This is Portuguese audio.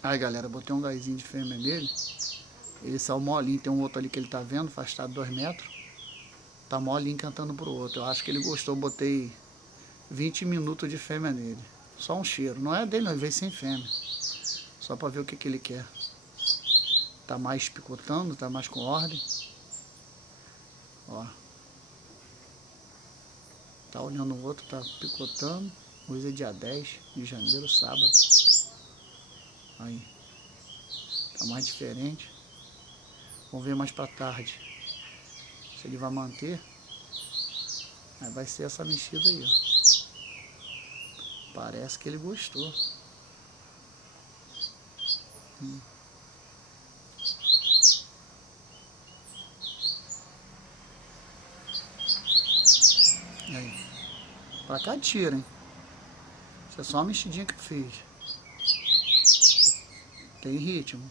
Aí galera, botei um gásinho de fêmea nele. Ele saiu molinho, tem um outro ali que ele tá vendo, afastado 2 metros. Tá molinho cantando pro outro. Eu acho que ele gostou, botei 20 minutos de fêmea nele. Só um cheiro, não é dele não, ele veio sem fêmea. Só pra ver o que, que ele quer. Tá mais picotando, tá mais com ordem. Ó. Tá olhando o outro, tá picotando. Hoje é dia 10 de janeiro, sábado. Aí. Tá mais diferente. Vamos ver mais pra tarde se ele vai manter. Aí vai ser essa mexida aí, ó. Parece que ele gostou. Aí. Pra cá tira, hein? Isso é só uma mexidinha que eu fiz. Tem ritmo.